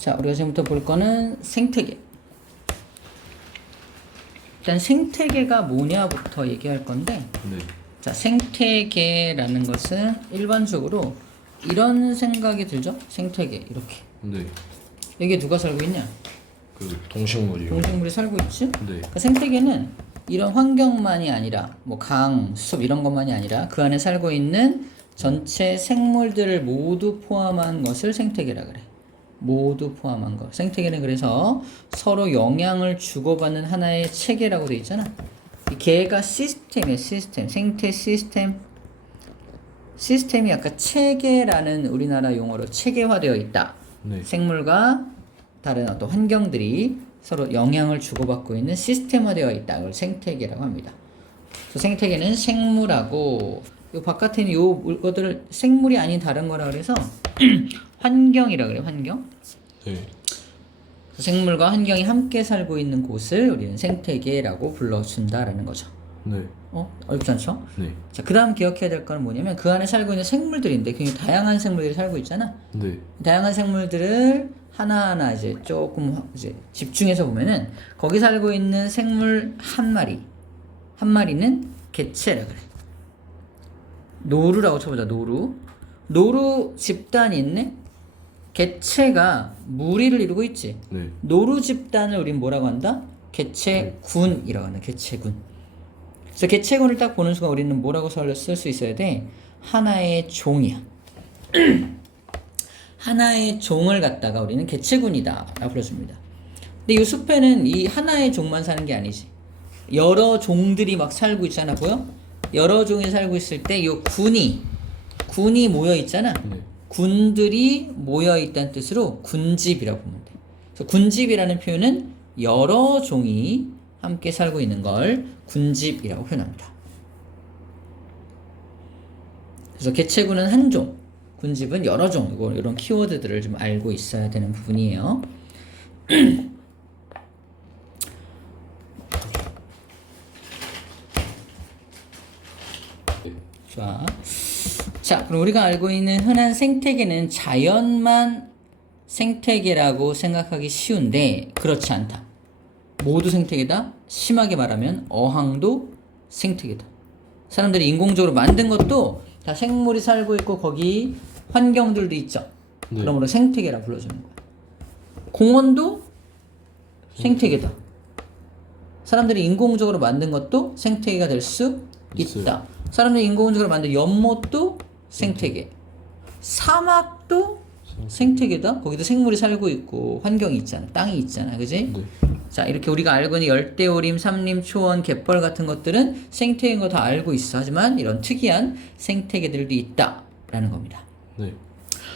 자, 우리가 지금부터 볼 거는 생태계. 일단 생태계가 뭐냐부터 얘기할 건데, 네. 자, 생태계라는 것은 일반적으로 이런 생각이 들죠? 생태계, 이렇게. 네. 여기에 누가 살고 있냐? 그 동식물이요. 동식물이 살고 있지? 네. 그러니까 생태계는 이런 환경만이 아니라, 뭐 강, 숲 이런 것만이 아니라 그 안에 살고 있는 전체 생물들을 모두 포함한 것을 생태계라 그래. 모두 포함한 것. 생태계는 그래서 서로 영향을 주고받는 하나의 체계라고 돼 있잖아. 이 개가 시스템이야, 시스템. 생태 시스템. 시스템이 아까 체계라는 우리나라 용어로 체계화되어 있다. 네. 생물과 다른 어떤 환경들이 서로 영향을 주고받고 있는 시스템화되어 있다. 이걸 생태계라고 합니다. 그래서 생태계는 생물하고 요 바깥에 있는 요 것들을 생물이 아닌 다른 거라 그래서 환경이라 그래. 환경. 네. 생물과 환경이 함께 살고 있는 곳을 우리는 생태계라고 불러준다라는 거죠. 네. 어렵지 않죠? 네. 자, 그 다음 기억해야 될 거는 뭐냐면 그 안에 살고 있는 생물들인데 굉장히 다양한 생물들이 살고 있잖아. 네. 다양한 생물들을 하나하나 이제 조금 이제 집중해서 보면은 거기 살고 있는 생물 한 마리는 개체라 그래. 노루라고 쳐보자. 노루 집단이 있네. 개체가 무리를 이루고 있지. 네. 노루 집단을 우린 뭐라고 한다? 개체군이라고 한다. 개체군. 그래서 개체군을 딱 보는 순간 우리는 뭐라고 쓸 수 있어야 돼? 하나의 종이야. 하나의 종을 갖다가 우리는 개체군이다 라고 불러줍니다. 근데 이 숲에는 이 하나의 종만 사는 게 아니지. 여러 종들이 막 살고 있잖아. 보여? 여러 종이 살고 있을 때 이 군이 모여 있잖아. 네. 군들이 모여 있다는 뜻으로 군집이라고 보면 돼. 그래서 군집이라는 표현은 여러 종이 함께 살고 있는 걸 군집이라고 표현합니다. 그래서 개체군은 한 종, 군집은 여러 종. 이런 키워드들을 좀 알고 있어야 되는 부분이에요. 좋아. 자, 그럼 우리가 알고 있는 흔한 생태계는 자연만 생태계라고 생각하기 쉬운데 그렇지 않다. 모두 생태계다. 심하게 말하면 어항도 생태계다. 사람들이 인공적으로 만든 것도 다 생물이 살고 있고 거기 환경들도 있죠. 네. 그러므로 생태계라 불러주는 거야. 공원도 생태계다. 사람들이 인공적으로 만든 것도 생태계가 될 수 있다. 사람들이 인공적으로 만든 연못도 생태계. 사막도 생태계다. 거기도 생물이 살고 있고 환경이 있잖아. 땅이 있잖아. 그지? 네. 자, 이렇게 우리가 알고 있는 열대우림, 삼림, 초원, 갯벌 같은 것들은 생태계인 거 다 알고 있어. 하지만 이런 특이한 생태계들도 있다라는 겁니다. 네.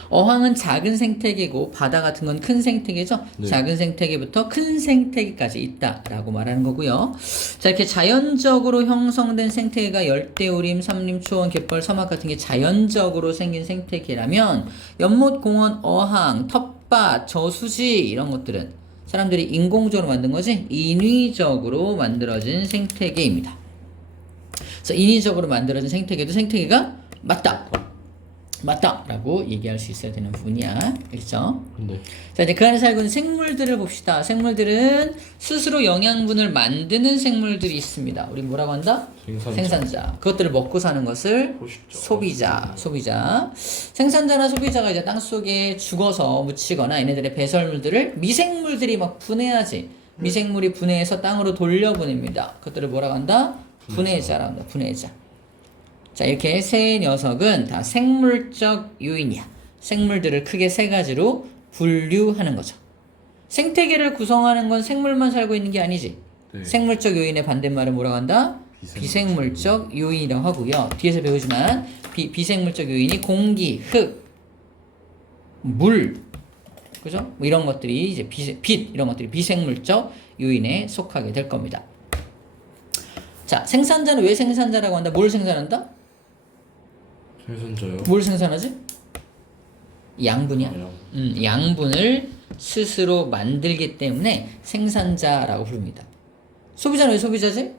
어항은 작은 생태계고 바다 같은 건 큰 생태계죠. 네. 작은 생태계부터 큰 생태계까지 있다라고 말하는 거고요. 자, 이렇게 자연적으로 형성된 생태계가 열대우림, 삼림, 초원, 갯벌, 사막 같은 게 자연적으로 생긴 생태계라면 연못, 공원, 어항, 텃밭, 저수지 이런 것들은 사람들이 인공적으로 만든 거지 인위적으로 만들어진 생태계입니다. 그래서 인위적으로 만들어진 생태계도 생태계가 맞다라고 얘기할 수 있어야 되는 부분이야. 알겠죠? 네. 자, 이제 그 안에 살고 있는 생물들을 봅시다. 생물들은 스스로 영양분을 만드는 생물들이 있습니다. 우리 뭐라고 한다? 생산자. 그것들을 먹고 사는 것을 소비자. 생산자나 소비자가 이제 땅 속에 죽어서 묻히거나 얘네들의 배설물들을 미생물들이 막 분해하지. 미생물이 분해해서 땅으로 돌려보냅니다. 그것들을 뭐라고 한다? 분해자라고 한다. 분해자. 자, 이렇게 세 녀석은 다 생물적 요인이야. 생물들을 크게 세 가지로 분류하는 거죠. 생태계를 구성하는 건 생물만 살고 있는 게 아니지. 네. 생물적 요인의 반대말은 뭐라고 한다? 비생물적 요인이라고 하고요. 뒤에서 배우지만 비생물적 요인이 공기, 흙, 물, 그죠? 뭐 이런 것들이 이제 빛 이런 것들이 비생물적 요인에 속하게 될 겁니다. 자, 생산자는 왜 생산자라고 한다? 뭘 생산한다? 생산자요? 뭘 생산하지? 양분이야. 양분을 스스로 만들기 때문에 생산자라고 부릅니다. 소비자는 왜 소비자지?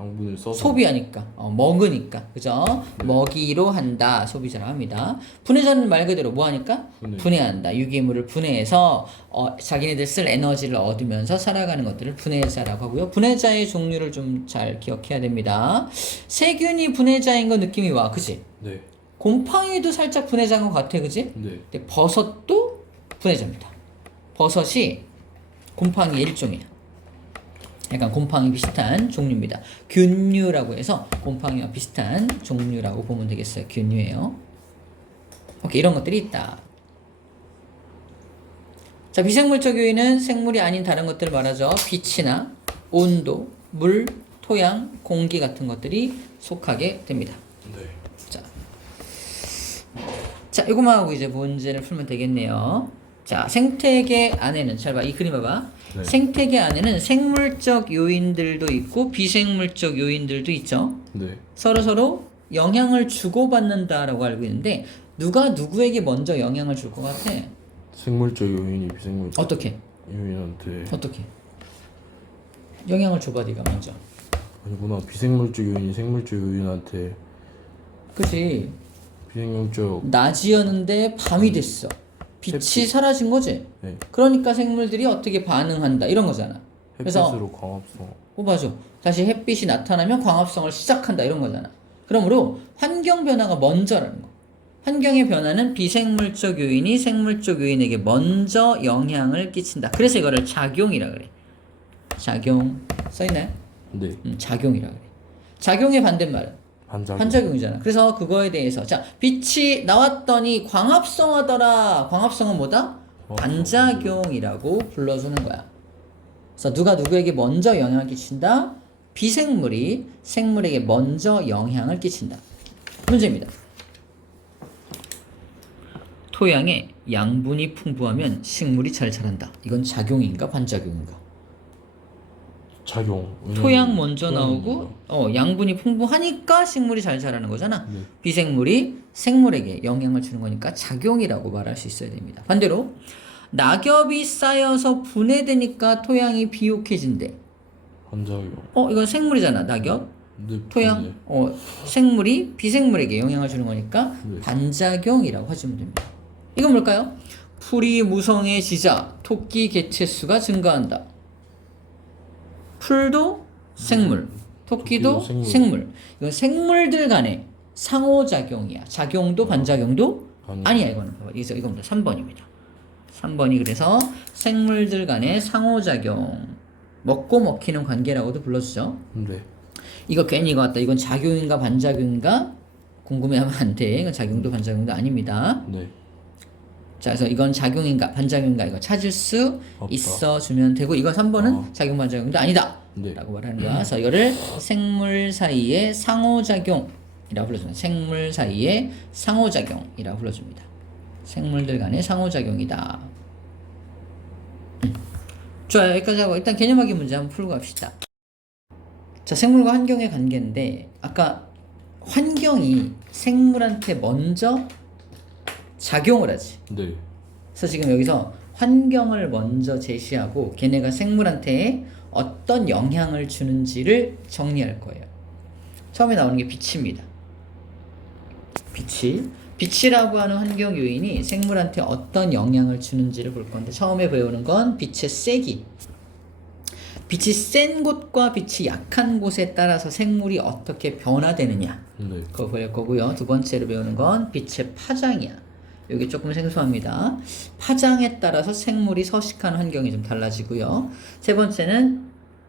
양분을 써서 소비하니까 먹으니까 그죠? 먹이로 한다 소비자라고 합니다. 분해자는 말 그대로 뭐 하니까 분해한다. 유기물을 분해해서 자기네들 쓸 에너지를 얻으면서 살아가는 것들을 분해자라고 하고요. 분해자의 종류를 좀 잘 기억해야 됩니다. 세균이 분해자인 거 느낌이 와, 그지? 네. 곰팡이도 살짝 분해자인 것 같아, 그지? 네. 근데 버섯도 분해자입니다. 버섯이 곰팡이의 일종이야. 약간 곰팡이 비슷한 종류입니다. 균류라고 해서 곰팡이와 비슷한 종류라고 보면 되겠어요. 균류예요. 오케이, 이런 것들이 있다. 자, 비생물적 요인은 생물이 아닌 다른 것들을 말하죠. 빛이나 온도, 물, 토양, 공기 같은 것들이 속하게 됩니다. 네. 자, 이거만 하고 이제 문제를 풀면 되겠네요. 자, 생태계 안에는 잘 봐. 이 그림 봐봐. 네. 생태계 안에는 생물적 요인들도 있고 비생물적 요인들도 있죠. 네. 서로 영향을 주고받는다라고 알고 있는데 누가 누구에게 먼저 영향을 줄 것 같아? 생물적 요인이 비생물적 어떻게? 요인한테 어떻게? 영향을 줘봐 네가 먼저. 아니구나. 비생물적 요인이 생물적 요인한테 그치? 비생물적 낮이었는데 밤이 됐어. 빛이 사라진 거지? 네. 그러니까 생물들이 어떻게 반응한다 이런 거잖아. 그래서 햇빛으로 광합성. 맞아. 다시 햇빛이 나타나면 광합성을 시작한다 이런 거잖아. 그러므로 환경 변화가 먼저라는 거. 환경의 변화는 비생물적 요인이 생물적 요인에게 먼저 영향을 끼친다. 그래서 이거를 작용이라 그래. 작용 써있나요? 네. 작용이라 그래. 작용의 반대말은 반작용이잖아. 그래서 그거에 대해서 자, 빛이 나왔더니 광합성하더라. 광합성은 뭐다? 반작용이라고 불러주는 거야. 그래서 누가 누구에게 먼저 영향을 끼친다? 비생물이 생물에게 먼저 영향을 끼친다. 문제입니다. 토양에 양분이 풍부하면 식물이 잘 자란다. 이건 작용인가 반작용인가? 작용. 토양 먼저 나오고 양분이 풍부하니까 식물이 잘 자라는 거잖아. 네. 비생물이 생물에게 영향을 주는 거니까 작용이라고 말할 수 있어야 됩니다. 반대로 낙엽이 쌓여서 분해되니까 토양이 비옥해진대. 반작용. 이건 생물이잖아. 낙엽. 네. 토양. 네. 생물이 비생물에게 영향을 주는 거니까 네. 반작용이라고 하시면 됩니다. 이건 뭘까요? 풀이 무성해지자 토끼 개체수가 증가한다. 풀도 생물, 토끼도 생물. 이건 생물들 간의 상호작용이야. 작용도 반작용도 아니야. 이거는 이겁니다. 3번입니다. 3번이 그래서 생물들 간의 상호작용, 먹고 먹히는 관계라고도 불러주죠. 네. 이거 괜히 이거 같다. 이건 작용인가 반작용인가 궁금해하면 안 돼. 이건 작용도 반작용도 아닙니다. 네. 자, 그래서 이건 작용인가 반작용인가 이거 찾을 수 없다. 있어 주면 되고, 이거 3번은 작용 반작용도 아니다. 네. 라고 말하는 거야. 그래서 이거를 생물 사이의 상호작용이라고 불러줍니다. 생물 사이의 상호작용이라고 불러줍니다. 생물들 간의 상호작용이다. 좋아요. 여기까지 하고 일단 개념학기 문제 한번 풀고 갑시다. 자, 생물과 환경의 관계인데 아까 환경이 생물한테 먼저 작용을 하지. 네. 그래서 지금 여기서 환경을 먼저 제시하고 걔네가 생물한테 어떤 영향을 주는지를 정리할 거예요. 처음에 나오는 게 빛입니다. 빛이라고 하는 환경 요인이 생물한테 어떤 영향을 주는지를 볼 건데, 처음에 배우는 건 빛의 세기. 빛이 센 곳과 빛이 약한 곳에 따라서 생물이 어떻게 변화되느냐. 네. 그거 배울 거고요. 두 번째로 배우는 건 빛의 파장이야. 여기 조금 생소합니다. 파장에 따라서 생물이 서식하는 환경이 좀 달라지고요. 세 번째는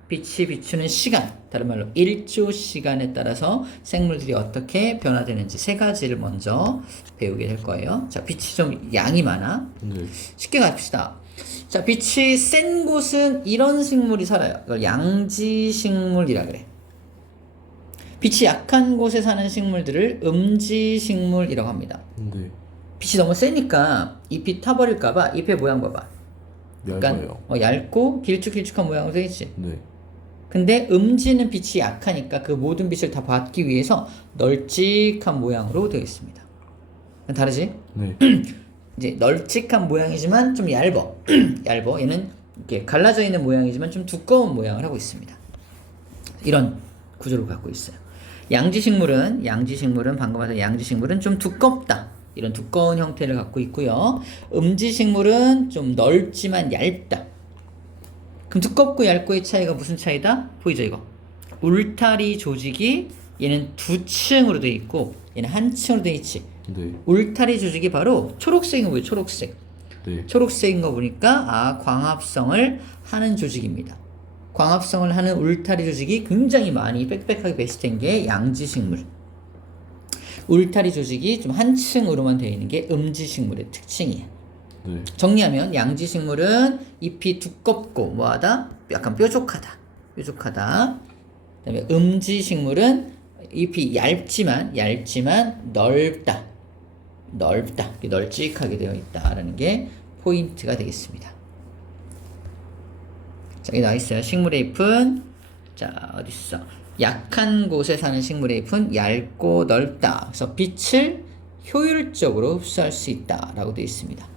빛이 비추는 시간, 다른 말로 일조 시간에 따라서 생물들이 어떻게 변화되는지 세 가지를 먼저 배우게 될 거예요. 자, 빛이 좀 양이 많아. 네. 쉽게 갑시다. 자, 빛이 센 곳은 이런 식물이 살아요. 이걸 양지식물이라 그래. 빛이 약한 곳에 사는 식물들을 음지식물이라고 합니다. 네. 빛이 너무 세니까 잎이 타버릴까봐 잎의 모양 봐봐. 약간 얇아요. 얇고 길쭉길쭉한 모양으로 되어 있지. 네. 근데 음지는 빛이 약하니까 그 모든 빛을 다 받기 위해서 널찍한 모양으로 되어 있습니다. 다르지? 네. 이제 널찍한 모양이지만 좀 얇어. 얘는 이렇게 갈라져 있는 모양이지만 좀 두꺼운 모양을 하고 있습니다. 이런 구조를 갖고 있어요. 양지식물은 방금 말한 양지식물은 좀 두껍다. 이런 두꺼운 형태를 갖고 있고요. 음지식물은 좀 넓지만 얇다. 그럼 두껍고 얇고의 차이가 무슨 차이다? 보이죠 이거? 울타리 조직이 얘는 두 층으로 되어 있고 얘는 한 층으로 되어 있지. 네. 울타리 조직이 바로 초록색인 거 보여요. 초록색. 네. 초록색인 거 보니까 광합성을 하는 조직입니다. 광합성을 하는 울타리 조직이 굉장히 많이 빽빽하게 배치된 게 양지식물. 울타리 조직이 좀 한 층으로만 되어 있는 게 음지식물의 특징이에요. 네. 정리하면 양지식물은 잎이 두껍고 뭐하다? 약간 뾰족하다. 그다음에 음지식물은 잎이 얇지만 넓다. 널찍하게 되어 있다라는 게 포인트가 되겠습니다. 자, 여기 나와 있어요. 식물의 잎은 자 어디 있어? 약한 곳에 사는 식물의 잎은 얇고 넓다. 그래서 빛을 효율적으로 흡수할 수 있다라고 되어 있습니다.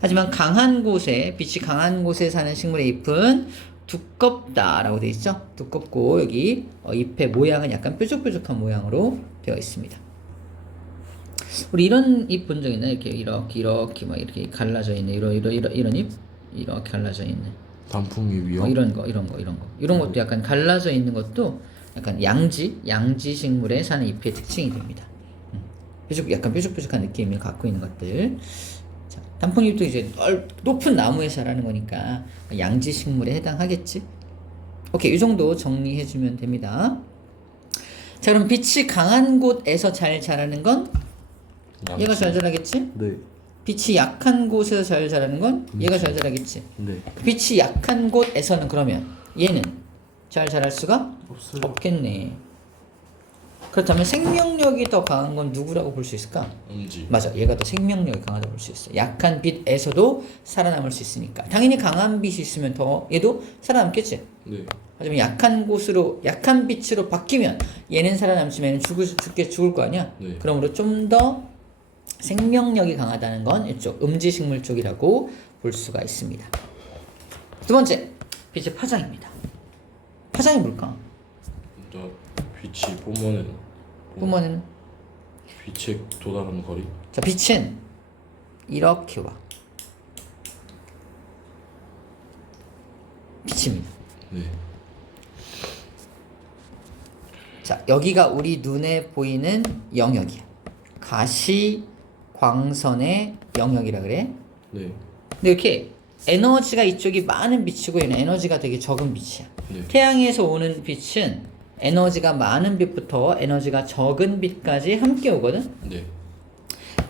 하지만 빛이 강한 곳에 사는 식물의 잎은 두껍다라고 되어 있죠. 두껍고 여기 잎의 모양은 약간 뾰족뾰족한 모양으로 되어 있습니다. 우리 이런 잎 본 적 있나요? 이렇게 막 이렇게 갈라져 있는 이런 잎 이렇게 갈라져 있는 단풍잎이요? 이런 것도 약간 갈라져 있는 것도 약간 양지식물에 사는 잎의 특징이 됩니다. 약간 뾰족뾰족한 느낌을 갖고 있는 것들. 자, 단풍잎도 이제 높은 나무에 자라는 거니까 양지식물에 해당하겠지. 오케이, 이 정도 정리해주면 됩니다. 자, 그럼 빛이 강한 곳에서 잘 자라는 건 얘가 잘 자라겠지? 네. 빛이 약한 곳에서 잘 자라는 건 얘가 잘 자라겠지? 네. 빛이 약한 곳에서는 그러면 얘는 잘 자랄 수가 없어요. 없겠네. 그렇다면 생명력이 더 강한 건 누구라고 볼 수 있을까? 음지. 맞아, 얘가 더 생명력이 강하다고 볼 수 있어. 약한 빛에서도 살아남을 수 있으니까. 당연히 강한 빛이 있으면 더 얘도 살아남겠지. 네. 하지만 약한 빛으로 바뀌면 얘는 살아남지만 얘는 죽을 거 아니야. 네. 그러므로 좀 더 생명력이 강하다는 건 이쪽 음지식물 쪽이라고 볼 수가 있습니다. 두 번째, 빛의 파장입니다. 파장이 뭘까? 일단 빛이 뿜어내는 빛에 도달하는 거리. 자, 빛은 이렇게 와. 빛입니다. 네. 자, 여기가 우리 눈에 보이는 영역이야. 가시광선의 영역이라 그래. 네. 근데 이렇게 에너지가 이쪽이 많은 빛이고 얘는 에너지가 되게 적은 빛이야. 네. 태양에서 오는 빛은 에너지가 많은 빛부터 에너지가 적은 빛까지 함께 오거든. 네.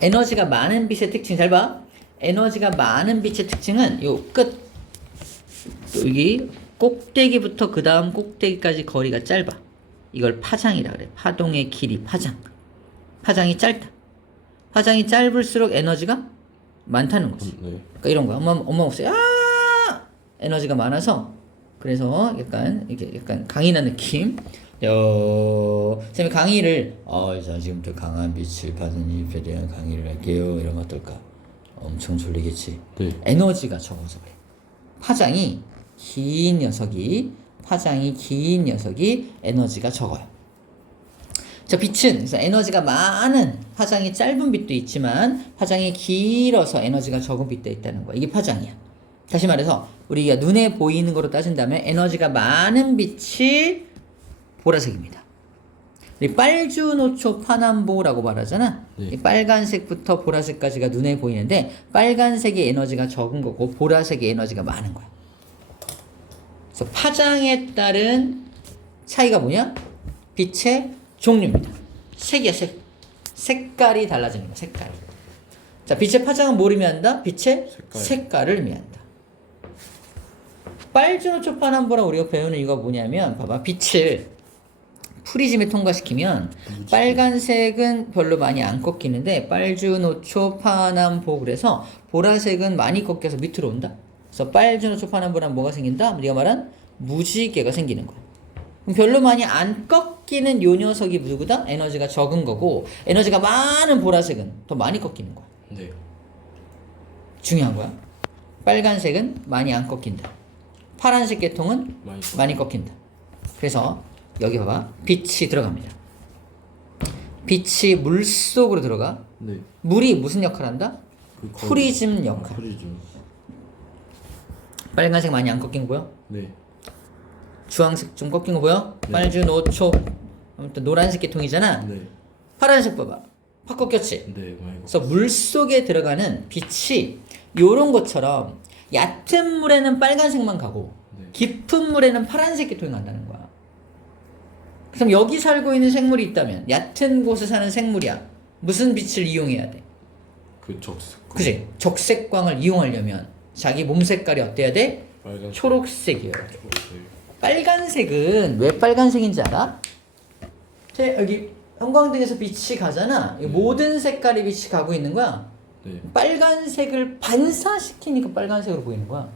에너지가 많은 빛의 특징 잘 봐. 에너지가 많은 빛의 특징은 요 끝 여기 꼭대기부터 그 다음 꼭대기까지 거리가 짧아. 이걸 파장이라 그래. 파동의 길이 파장. 파장이 짧다. 파장이 짧을수록 에너지가 많다는 거지. 네. 그러니까 이런 거야. 엄마 목소리 에너지가 많아서 그래서 약간 강인한 느낌. 선생님이 강의를 자 지금부터 강한 빛을 받은 잎에 대한 강의를 할게요. 이런 거 어떨까? 엄청 졸리겠지. 네. 에너지가 적어서 그래. 파장이 긴 녀석이 에너지가 적어요. 자, 빛은 그래서 에너지가 많은 파장이 짧은 빛도 있지만 파장이 길어서 에너지가 적은 빛도 있다는 거야. 이게 파장이야. 다시 말해서 우리가 눈에 보이는 거로 따진다면 에너지가 많은 빛이 보라색입니다. 우리 빨주노초 파남보라고 말하잖아. 네. 이 빨간색부터 보라색까지가 눈에 보이는데 빨간색의 에너지가 적은 거고 보라색의 에너지가 많은 거야. 그래서 파장에 따른 차이가 뭐냐? 빛의 종류입니다. 색이야, 색. 색깔이 달라지는 거야, 색깔. 자, 빛의 파장은 뭘 의미한다? 빛의 색깔을 의미한다. 빨주노초 파남보라 우리가 배우는 이유가 뭐냐면 봐봐. 빛을 프리즘에 통과시키면 빨간색은 별로 많이 안 꺾이는데 빨주노초 파남보 그래서 보라색은 많이 꺾여서 밑으로 온다. 그래서 빨주노초 파남보라는 뭐가 생긴다? 네가 말한 무지개가 생기는 거야. 그럼 별로 많이 안 꺾이는 요 녀석이 누구다? 에너지가 적은 거고 에너지가 많은 보라색은 더 많이 꺾이는 거야. 네. 중요한 거야. 빨간색은 많이 안 꺾인다. 파란색 계통은 많이 꺾인다. 그래서 여기 봐봐. 빛이 들어갑니다. 빛이 물 속으로 들어가. 네. 물이 무슨 역할을 한다? 프리즘 역할. 프리즘. 빨간색 많이 안 꺾인 거 보여? 네. 주황색 좀 꺾인 거 보여? 네. 빨주, 노초, 아무튼 노란색 계통이잖아. 네. 파란색 봐봐. 확 꺾였지? 네. 그래서 물 속에 들어가는 빛이 요런 것처럼 얕은 물에는 빨간색만 가고 네. 깊은 물에는 파란색 계통이 간다는 거야. 그럼 여기 살고 있는 생물이 있다면 얕은 곳에 사는 생물이야. 무슨 빛을 이용해야 돼? 그 적색. 그지? 적색광을 이용하려면 자기 몸 색깔이 어때야 돼? 빨간. 초록색이어야 돼. 초록색. 빨간색은 왜 빨간색인지 알아? 여기 형광등에서 빛이 가잖아. 이 모든 색깔의 빛이 가고 있는 거야. 네. 빨간색을 반사시키니까 빨간색으로 보이는 거야.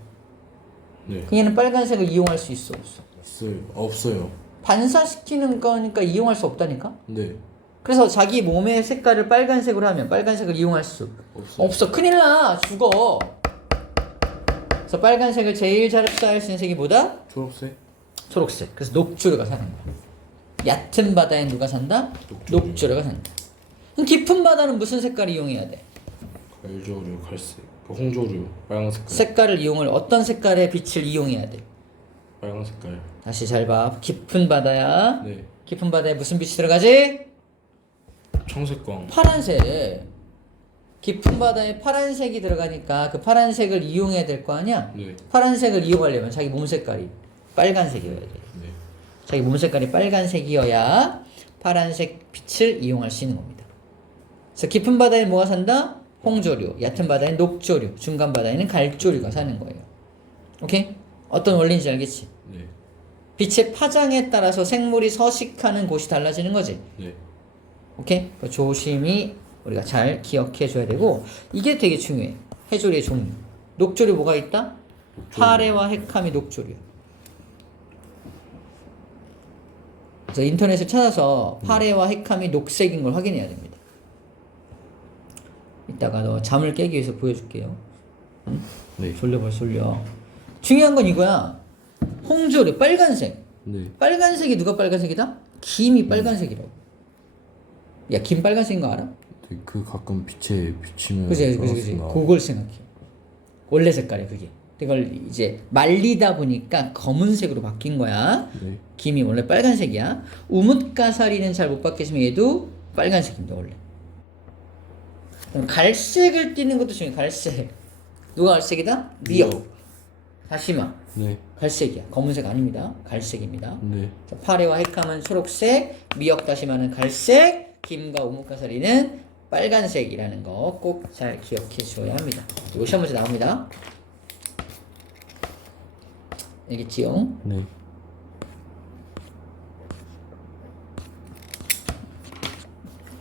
네. 그냥 빨간색을 이용할 수 있어, 없어? 있어요. 없어요. 반사시키는 거니까 이용할 수 없다니까? 네. 그래서 자기 몸의 색깔을 빨간색으로 하면 빨간색을 이용할 수 없어요. 없어. 큰일 나. 죽어. 그래서 빨간색을 제일 잘 흡수할 수 있는 색이 뭐다? 초록색. 초록색. 그래서 녹조류가 사는 거야. 얕은 바다에 누가 산다? 녹조류가 산다. 그럼 깊은 바다는 무슨 색깔을 이용해야 돼? 갈조류, 갈색, 홍조류, 빨간 색깔. 색깔을 이용을 어떤 색깔의 빛을 이용해야 돼? 빨간 색깔. 다시 잘 봐. 깊은 바다야. 네. 깊은 바다에 무슨 빛이 들어가지? 청색광. 파란색. 깊은 바다에 파란색이 들어가니까 그 파란색을 이용해야 될 거 아니야? 네. 파란색을 이용하려면 자기 몸 색깔이 빨간색이어야 돼. 네. 자기 몸 색깔이 빨간색이어야 파란색 빛을 이용할 수 있는 겁니다. 그래서 깊은 바다에 뭐가 산다? 홍조류, 얕은 바다에는 녹조류, 중간 바다에는 갈조류가 사는 거예요. 오케이? 어떤 원리인지 알겠지? 네. 빛의 파장에 따라서 생물이 서식하는 곳이 달라지는 거지. 네. 오케이? 조심히 우리가 잘 기억해 줘야 되고, 이게 되게 중요해. 해조류의 종류. 녹조류 뭐가 있다? 파래와 핵함이 녹조류. 그래서 인터넷을 찾아서 파래와 핵함이 녹색인 걸 확인해야 됩니다. 이따가 너 잠을 깨기 위해서 보여줄게요. 응? 네. 졸려. 중요한 건 이거야. 홍조류 빨간색. 네. 빨간색이 누가 빨간색이다? 김이 빨간색이라고. 야, 김 빨간색인 거 알아? 그 가끔 빛에 비치면. 그지. 그걸 생각해. 원래 색깔이야 그게. 그걸 이제 말리다 보니까 검은색으로 바뀐 거야. 네. 김이 원래 빨간색이야. 우뭇가사리는 잘 못 봤겠지만 얘도 빨간색입니다 원래. 그럼 갈색을 띠는 것도 중요해. 갈색. 누가 갈색이다? 미역. 다시마. 네. 갈색이야. 검은색 아닙니다. 갈색입니다. 네. 파래와 핵함은 초록색, 미역 다시마는 갈색, 김과 우뭇가사리는 빨간색이라는 거 꼭 잘 기억해 주셔야 합니다. 이거 시험 문제 나옵니다. 알겠지요? 네.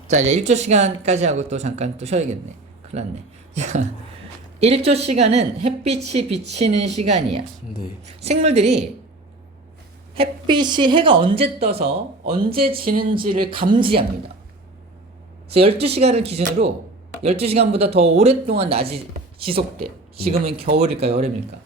자, 이제 1조 시간까지 하고 또 잠깐 또 쉬어야겠네. 큰일 났네. 자, 1조 시간은 햇빛이 비치는 시간이야. 네. 생물들이 햇빛이 해가 언제 떠서 언제 지는지를 감지합니다. 그래서 12시간을 기준으로 12시간보다 더 오랫동안 낮이 지속돼. 지금은 겨울일까 여름일까?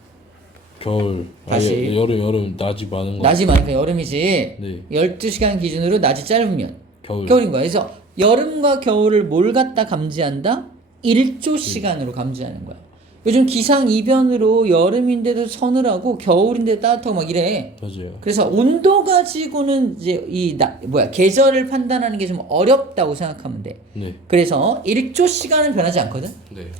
겨울. 다시. 여름 낮이 많은 거. 낮이 많으니까 여름이지. 네. 12시간 기준으로 낮이 짧으면 겨울. 겨울인 거야. 그래서 여름과 겨울을 뭘 갖다 감지한다? 1조 시간으로 감지하는 거야. 요즘 기상이변으로 여름인데도 서늘하고 겨울인데도 따뜻하고 막 이래. 맞아요. 그래서 온도 가지고는 이제 계절을 판단하는 게 좀 어렵다고 생각하면 돼. 네. 그래서 1조 시간은 변하지 않거든. 네.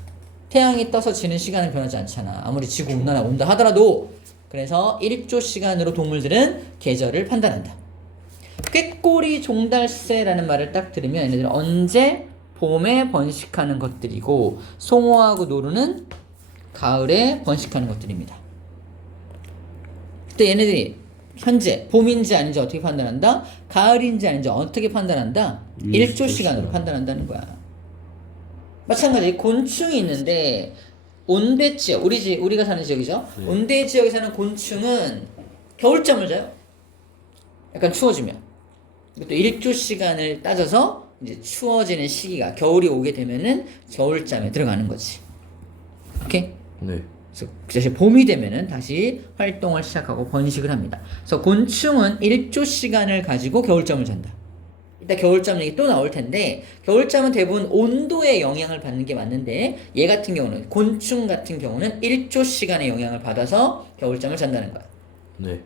태양이 떠서 지는 시간은 변하지 않잖아. 아무리 지구 온난화 온다 하더라도. 그래서 1조 시간으로 동물들은 계절을 판단한다. 꾀꼬리 종달새라는 말을 딱 들으면 얘네들은 언제 봄에 번식하는 것들이고 송어하고 노루는 가을에 번식하는 것들입니다. 그때 얘네들이 현재 봄인지 아닌지 어떻게 판단한다? 가을인지 아닌지 어떻게 판단한다? 1조 시간으로 판단한다는 거야. 마찬가지 곤충이 있는데 온대 지역, 우리가 사는 지역이죠. 네. 온대 지역에 사는 곤충은 겨울잠을 자요. 약간 추워지면. 또 1조 시간을 따져서 이제 추워지는 시기가 겨울이 오게 되면은 겨울잠에 들어가는 거지. 오케이? 네. 그래서 다시 봄이 되면은 다시 활동을 시작하고 번식을 합니다. 그래서 곤충은 1조 시간을 가지고 겨울잠을 잔다. 이따 겨울잠 얘기 또 나올 텐데 겨울잠은 대부분 온도에 영향을 받는 게 맞는데 얘 같은 경우는 곤충 같은 경우는 1조 시간의 영향을 받아서 겨울잠을 잔다는 거야. 네.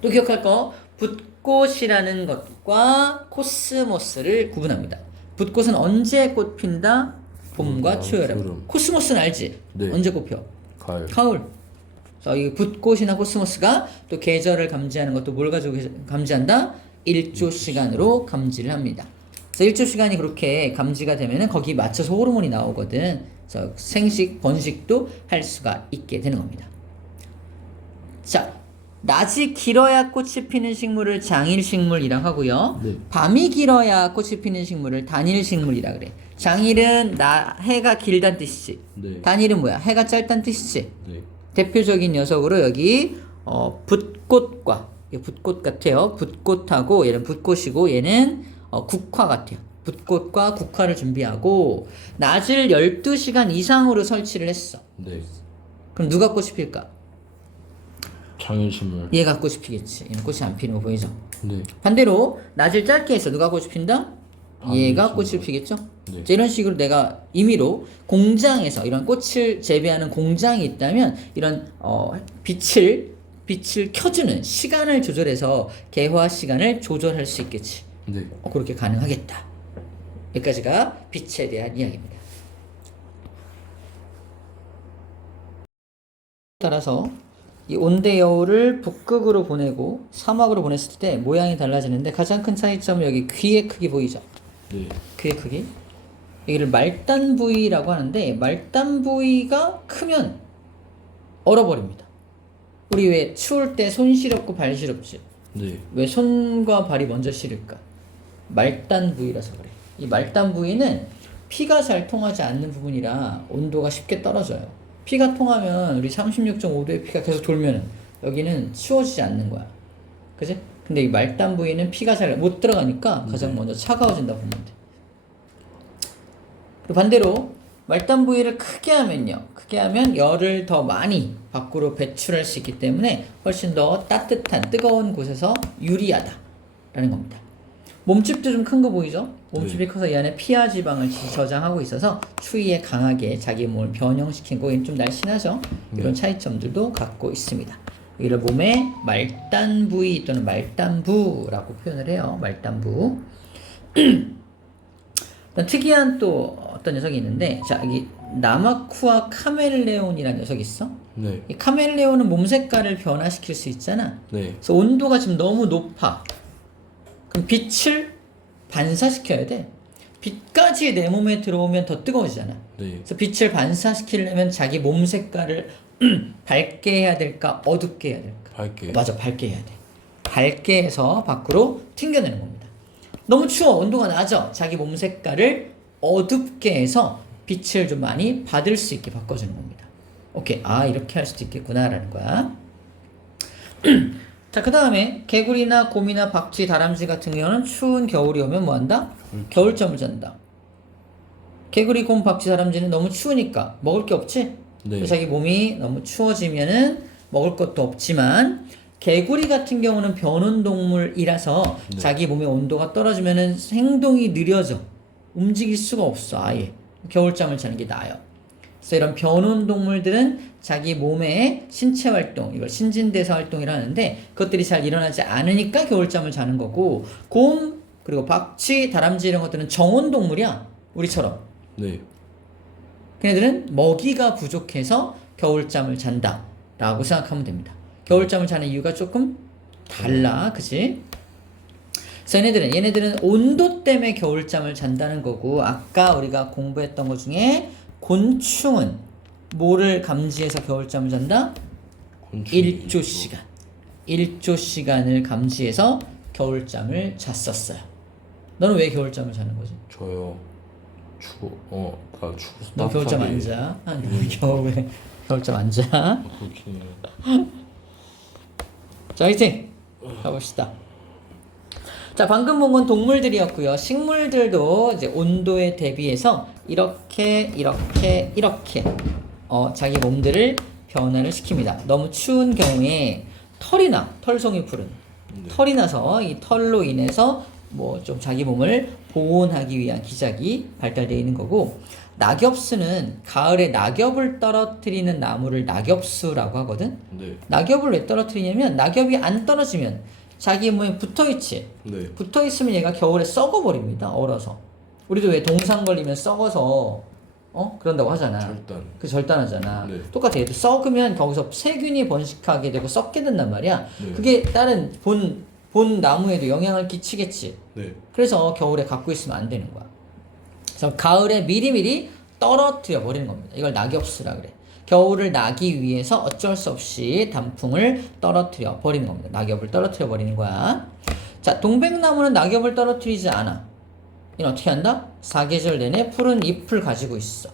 또 기억할 거 붓꽃이라는 것과 코스모스를 구분합니다. 붓꽃은 언제 꽃 핀다? 봄과 초여름. 초여름. 코스모스는 알지? 네. 언제 꽃 펴? 가을. 가을. 그래서 이 붓꽃이나 코스모스가 또 계절을 감지하는 것도 뭘 가지고 감지한다? 1조 시간으로 감지를 합니다. 그래서 1조 시간이 그렇게 감지가 되면은 거기 맞춰서 호르몬이 나오거든. 그래서 생식, 번식도 할 수가 있게 되는 겁니다. 자, 낮이 길어야 꽃이 피는 식물을 장일식물이라 하고요. 네. 밤이 길어야 꽃이 피는 식물을 단일식물이라 그래. 장일은 해가 길다는 뜻이지. 네. 단일은 뭐야? 해가 짧다는 뜻이지. 네. 대표적인 녀석으로 여기 붓꽃과 붓꽃 같아요. 붓꽃하고 얘는 붓꽃이고 얘는 국화 같아요. 붓꽃과 국화를 준비하고 낮을 12시간 이상으로 설치를 했어. 네. 그럼 누가 꽃이 필까? 장일식물. 얘가 꽃이 피겠지. 얘는 꽃이 안 피는 거 보이죠? 네. 반대로 낮을 짧게 해서 누가 꽃이 핀다? 얘가 꽃을 피겠죠? 네. 자, 이런 식으로 내가 임의로 공장에서 이런 꽃을 재배하는 공장이 있다면 이런 빛을 켜주는 시간을 조절해서 개화 시간을 조절할 수 있겠지. 네. 그렇게 가능하겠다. 여기까지가 빛에 대한 이야기입니다. 따라서 이 온대여울을 북극으로 보내고 사막으로 보냈을 때 모양이 달라지는데 가장 큰 차이점은 여기 귀의 크기 보이죠? 네. 귀의 크기. 여기를 말단 부위라고 하는데 말단 부위가 크면 얼어버립니다. 우리 왜 추울 때 손 시렵고 발 시렵지? 네. 왜 손과 발이 먼저 시릴까? 말단 부위라서 그래. 이 말단 부위는 피가 잘 통하지 않는 부분이라 온도가 쉽게 떨어져요. 피가 통하면 우리 36.5도의 피가 계속 돌면은 여기는 추워지지 않는 거야. 그지? 근데 이 말단 부위는 피가 잘 못 들어가니까 가장 먼저 차가워진다 보면 돼. 그리고 반대로 말단 부위를 크게 하면요. 크게 하면 열을 더 많이 밖으로 배출할 수 있기 때문에 훨씬 더 따뜻한 뜨거운 곳에서 유리하다라는 겁니다. 몸집도 좀 큰 거 보이죠? 몸집이 커서 이 안에 피하 지방을 저장하고 있어서 추위에 강하게 자기 몸을 변형시키고 좀 날씬하죠? 이런 차이점들도 갖고 있습니다. 여기를 몸의 말단 부위 또는 말단부라고 표현을 해요. 말단부. 특이한 또 어떤 녀석이 있는데, 자, 여기 나마쿠아 카멜레온이라는 녀석이 있어. 네. 이 카멜레온은 몸 색깔을 변화시킬 수 있잖아. 네. 그래서 온도가 지금 너무 높아. 그럼 빛을 반사시켜야 돼. 빛까지 내 몸에 들어오면 더 뜨거워지잖아. 네. 그래서 빛을 반사시키려면 자기 몸 색깔을 밝게 해야 될까, 어둡게 해야 될까? 밝게. 맞아, 밝게 해야 돼. 밝게 해서 밖으로 튕겨내는 겁니다. 너무 추워, 온도가 낮아. 자기 몸 색깔을 어둡게 해서 빛을 좀 많이 받을 수 있게 바꿔주는 겁니다. 오케이, 아 이렇게 할 수도 있겠구나라는 거야. 자, 그 다음에 개구리나 곰이나 박쥐, 다람쥐 같은 경우는 추운 겨울이 오면 뭐한다? 겨울잠을 잔다. 개구리, 곰, 박쥐, 다람쥐는 너무 추우니까 먹을 게 없지? 네. 자기 몸이 너무 추워지면은 먹을 것도 없지만 개구리 같은 경우는 변온동물이라서 네. 자기 몸의 온도가 떨어지면은 행동이 느려져. 움직일 수가 없어, 아예. 겨울잠을 자는 게 나아요. 그래서 이런 변온동물들은 자기 몸의 신체 활동, 이걸 신진대사 활동이라 하는데 그것들이 잘 일어나지 않으니까 겨울잠을 자는 거고, 곰, 그리고 박쥐, 다람쥐 이런 것들은 정온동물이야. 우리처럼. 네. 걔네들은 먹이가 부족해서 겨울잠을 잔다 라고 생각하면 됩니다. 겨울잠을 자는 이유가 조금 달라, 그치? 그래서 얘네들은 온도 때문에 겨울잠을 잔다는 거고, 아까 우리가 공부했던 것 중에 곤충은 뭐를 감지해서 겨울잠을 잔다? 1조 시간. 1조 시간을 감지해서 겨울잠을 잤었어요. 너는 왜 겨울잠을 자는 거지? 저요. 나 추워. 너 겨울잠 안 자? 아니, 겨울잠 안 자? 그렇긴 해요. 자, 이제 가봅시다. 자, 방금 본 건 동물들이었고요. 식물들도 이제 온도에 대비해서 이렇게 자기 몸들을 변화를 시킵니다. 너무 추운 경우에 털송이 풀은 털이 나서 이 털로 인해서 뭐 좀 자기 몸을 보온하기 위한 기작이 발달되어 있는 거고, 낙엽수는 가을에 낙엽을 떨어뜨리는 나무를 낙엽수라고 하거든. 네. 낙엽을 왜 떨어뜨리냐면 낙엽이 안 떨어지면 자기 몸에 붙어있지. 네. 붙어있으면 얘가 겨울에 썩어버립니다. 얼어서. 우리도 왜 동상 걸리면 썩어서 그런다고 하잖아. 절단. 그 절단하잖아. 네. 똑같아. 얘도 썩으면 거기서 세균이 번식하게 되고 썩게 된단 말이야. 네. 그게 다른 본 나무에도 영향을 끼치겠지. 네. 그래서 겨울에 갖고 있으면 안 되는 거야. 그래서 가을에 미리미리 떨어뜨려 버리는 겁니다. 이걸 낙엽수라 그래. 겨울을 나기 위해서 어쩔 수 없이 단풍을 떨어뜨려 버리는 겁니다. 낙엽을 떨어뜨려 버리는 거야. 자, 동백나무는 낙엽을 떨어뜨리지 않아. 이는 어떻게 한다? 사계절 내내 푸른 잎을 가지고 있어.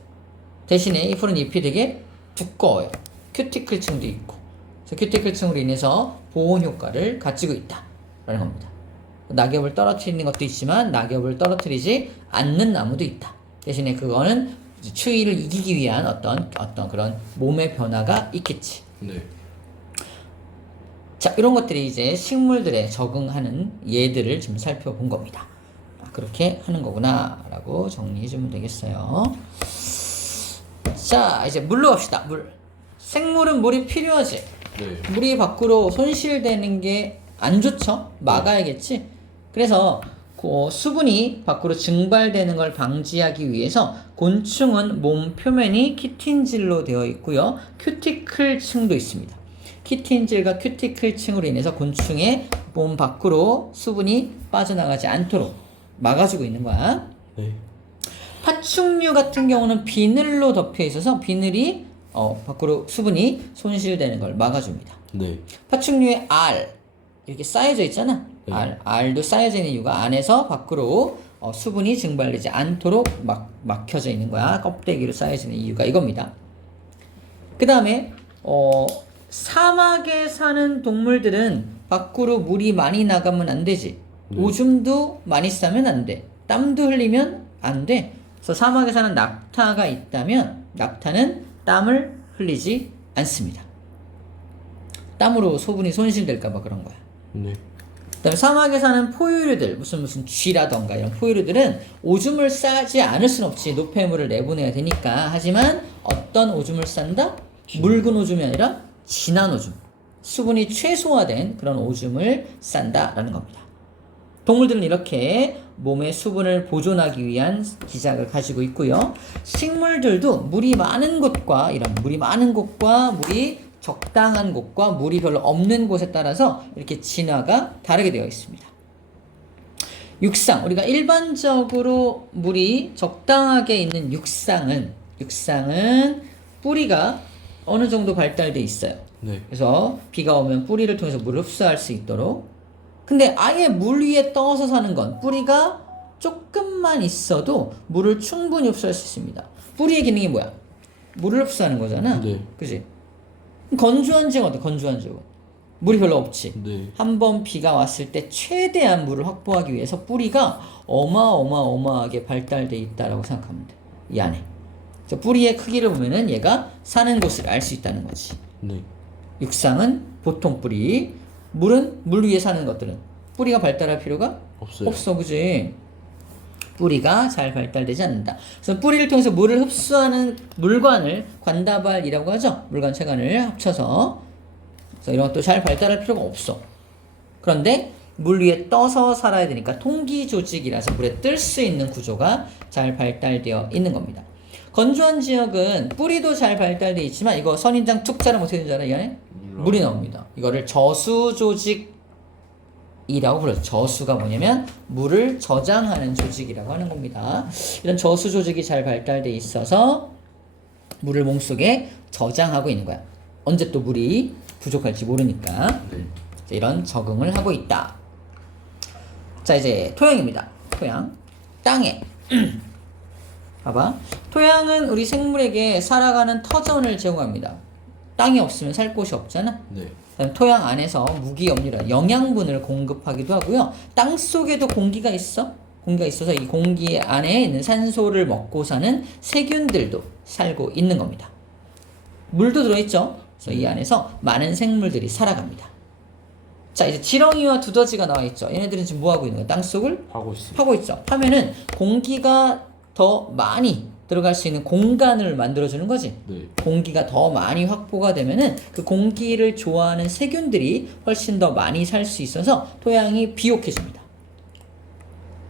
대신에 이 푸른 잎이 되게 두꺼워요. 큐티클층도 있고. 그래서 큐티클층으로 인해서 보온 효과를 가지고 있다. 라는 겁니다. 낙엽을 떨어뜨리는 것도 있지만 낙엽을 떨어뜨리지 않는 나무도 있다. 대신에 그거는 추위를 이기기 위한 어떤 그런 몸의 변화가 있겠지. 네. 자, 이런 것들이 이제 식물들에 적응하는 예들을 지금 살펴본 겁니다. 그렇게 하는 거구나 라고 정리해 주면 되겠어요. 자, 이제 물로 갑시다. 물. 생물은 물이 필요하지. 네. 물이 밖으로 손실되는 게 안 좋죠. 막아야겠지. 그래서 그 수분이 밖으로 증발되는 걸 방지하기 위해서 곤충은 몸 표면이 키틴질로 되어 있고요. 큐티클층도 있습니다. 키틴질과 큐티클층으로 인해서 곤충의 몸 밖으로 수분이 빠져나가지 않도록 막아주고 있는 거야. 네. 파충류 같은 경우는 비늘로 덮여 있어서 비늘이 밖으로 수분이 손실되는 걸 막아줍니다. 네. 파충류의 알 이렇게 쌓여져 있잖아. 네. 알도 쌓여져 있는 이유가 안에서 밖으로 수분이 증발되지 않도록 막혀져 있는 거야. 껍데기로 쌓여지는 이유가 이겁니다. 그 다음에 사막에 사는 동물들은 밖으로 물이 많이 나가면 안 되지. 네. 오줌도 많이 싸면 안 돼. 땀도 흘리면 안 돼. 그래서 사막에 사는 낙타가 있다면 낙타는 땀을 흘리지 않습니다. 땀으로 소분이 손실될까봐 그런 거야. 네. 그다음에 사막에 사는 포유류들, 무슨 쥐라던가 이런 포유류들은 오줌을 싸지 않을 순 없지. 노폐물을 내보내야 되니까. 하지만 어떤 오줌을 싼다? 묽은 오줌이 아니라 진한 오줌. 수분이 최소화된 그런 오줌을 싼다라는 겁니다. 동물들은 이렇게 몸의 수분을 보존하기 위한 기작을 가지고 있고요. 식물들도 물이 많은 곳과 물이 적당한 곳과 물이 별로 없는 곳에 따라서 이렇게 진화가 다르게 되어 있습니다. 육상, 우리가 일반적으로 물이 적당하게 있는 육상은 뿌리가 어느 정도 발달돼 있어요. 네. 그래서 비가 오면 뿌리를 통해서 물을 흡수할 수 있도록. 근데 아예 물 위에 떠서 사는 건 뿌리가 조금만 있어도 물을 충분히 흡수할 수 있습니다. 뿌리의 기능이 뭐야? 물을 흡수하는 거잖아. 네. 그지? 건조한 지역은 어때? 건조한 지역은 물이 별로 없지. 네. 한번 비가 왔을 때 최대한 물을 확보하기 위해서 뿌리가 어마어마하게 발달돼 있다라고 생각하면 돼. 이 안에. 그래서 뿌리의 크기를 보면은 얘가 사는 곳을 알 수 있다는 거지. 네. 육상은 보통 뿌리, 물은 물 위에 사는 것들은 뿌리가 발달할 필요가 없어요. 없어, 그지? 뿌리가 잘 발달되지 않는다. 그래서 뿌리를 통해서 물을 흡수하는 물관을 관다발이라고 하죠. 물관 체관을 합쳐서. 그래서 이런 것도 잘 발달할 필요가 없어. 그런데 물 위에 떠서 살아야 되니까 통기 조직이라서 물에 뜰 수 있는 구조가 잘 발달되어 있는 겁니다. 건조한 지역은 뿌리도 잘 발달되어 있지만 이거 선인장 툭 자르면 어떻게 되는 줄 알아? 이 안에? 물이 나옵니다. 이거를 저수 조직이라고 불러요. 저수가 뭐냐면 물을 저장하는 조직이라고 하는 겁니다. 이런 저수 조직이 잘 발달되어 있어서 물을 몸속에 저장하고 있는 거야. 언제 또 물이 부족할지 모르니까. 네. 이런 적응을 하고 있다. 자, 이제 토양입니다. 토양. 땅에. 봐봐. 토양은 우리 생물에게 살아가는 터전을 제공합니다. 땅이 없으면 살 곳이 없잖아. 네. 토양 안에서 무기염류라 영양분을 공급하기도 하고요. 땅 속에도 공기가 있어. 공기가 있어서 이 공기 안에 있는 산소를 먹고 사는 세균들도 살고 있는 겁니다. 물도 들어있죠. 그래서 이 안에서 많은 생물들이 살아갑니다. 자, 이제 지렁이와 두더지가 나와 있죠. 얘네들은 지금 뭐 하고 있는 거야? 땅 속을 하고 있어. 파고 있죠. 파면은 공기가 더 많이 들어갈 수 있는 공간을 만들어주는 거지. 네. 공기가 더 많이 확보가 되면은 그 공기를 좋아하는 세균들이 훨씬 더 많이 살 수 있어서 토양이 비옥해집니다.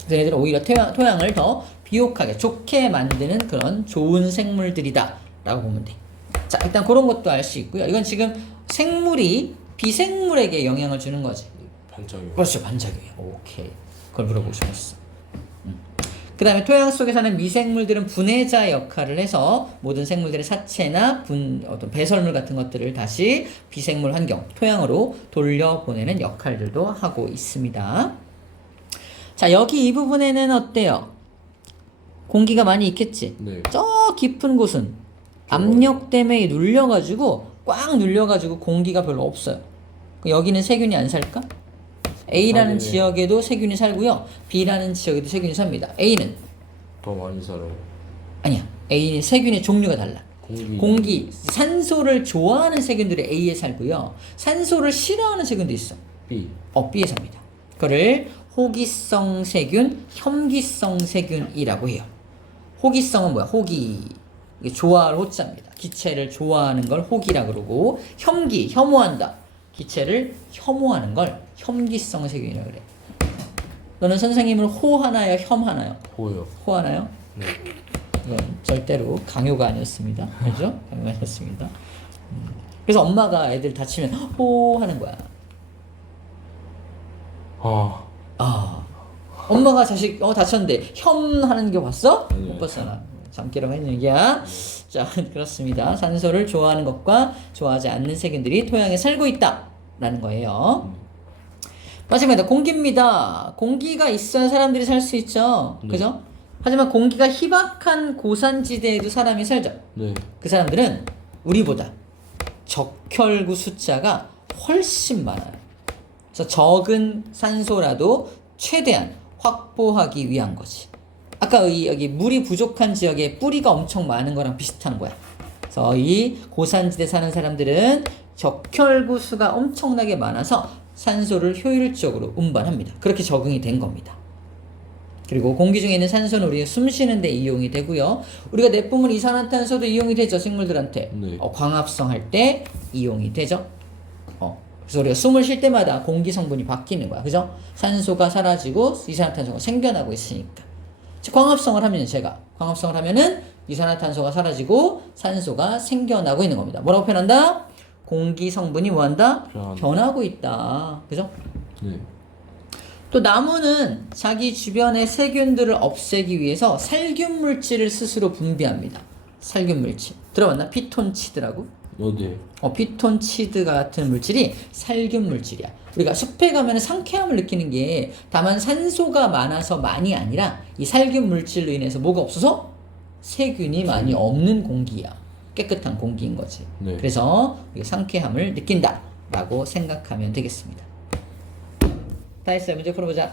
그래서 얘들은 오히려 토양을 더 비옥하게 좋게 만드는 그런 좋은 생물들이다 라고 보면 돼. 자, 일단 그런 것도 알 수 있고요. 이건 지금 생물이 비생물에게 영향을 주는 거지. 반짝여. 그렇죠, 반작용이야. 오케이. 그걸 물어보고 싶었어. 그 다음에 토양 속에 사는 미생물들은 분해자 역할을 해서 모든 생물들의 사체나 어떤 배설물 같은 것들을 다시 비생물 환경, 토양으로 돌려보내는 역할들도 하고 있습니다. 자, 여기 이 부분에는 어때요? 공기가 많이 있겠지? 네. 저 깊은 곳은 압력 때문에 눌려가지고 꽉 눌려가지고 공기가 별로 없어요. 여기는 세균이 안 살까? A라는 네. 지역에도 세균이 살고요. B라는 지역에도 세균이 삽니다. A는 더 많이 살아. 아니야. A는 세균의 종류가 달라. 공기. 산소를 좋아하는 세균들이 A에 살고요. 산소를 싫어하는 세균도 있어. B. B에 삽니다. 그거를 호기성 세균, 혐기성 세균이라고 해요. 호기성은 뭐야? 호기. 이게 좋아할 호자입니다. 기체를 좋아하는 걸 호기라 그러고, 혐오한다. 기체를 혐오하는 걸 혐기성 세균이라고 그래. 너는 선생님을 호하나요? 혐하나요? 호요. 호하나요? 네. 이건 절대로 강요가 아니었습니다. 그죠? 강요가 아니었습니다. 그래서 엄마가 애들 다치면 호 하는 거야. 엄마가 자식 다쳤는데 혐 하는 게 봤어? 네. 못 봤잖아. 잠기라고 했는 얘기야. 자, 그렇습니다. 산소를 좋아하는 것과 좋아하지 않는 세균들이 토양에 살고 있다라는 거예요. 마지막으로 공기입니다. 공기가 있어야 사람들이 살 수 있죠. 네. 그죠? 하지만 공기가 희박한 고산지대에도 사람이 살죠. 네. 그 사람들은 우리보다 적혈구 숫자가 훨씬 많아요. 그래서 적은 산소라도 최대한 확보하기 위한 거지. 아까 여기 물이 부족한 지역에 뿌리가 엄청 많은 거랑 비슷한 거야. 그래서 이 고산지대 사는 사람들은 적혈구 수가 엄청나게 많아서 산소를 효율적으로 운반합니다. 그렇게 적응이 된 겁니다. 그리고 공기 중에 있는 산소는 우리가 숨 쉬는 데 이용이 되고요. 우리가 내뿜은 이산화탄소도 이용이 되죠. 생물들한테. 네. 광합성 할 때 이용이 되죠. 그래서 우리가 숨을 쉴 때마다 공기 성분이 바뀌는 거야. 그죠? 산소가 사라지고 이산화탄소가 생겨나고 있으니까. 광합성을 하면은 이산화탄소가 사라지고 산소가 생겨나고 있는 겁니다. 뭐라고 표현한다? 공기 성분이 뭐한다? 변하고 있다. 그죠? 네. 또 나무는 자기 주변의 세균들을 없애기 위해서 살균 물질을 스스로 분비합니다. 살균 물질. 들어봤나? 피톤치드라고? 어디? 피톤치드 같은 물질이 살균 물질이야. 우리가 숲에 가면 상쾌함을 느끼는 게 다만 산소가 많아서만이 아니라 이 살균 물질로 인해서 뭐가 없어서 세균이 많이 없는 공기야. 깨끗한 공기인 거지. 네. 그래서 우리가 상쾌함을 느낀다라고 생각하면 되겠습니다. 다 했어요. 문제 풀어보자.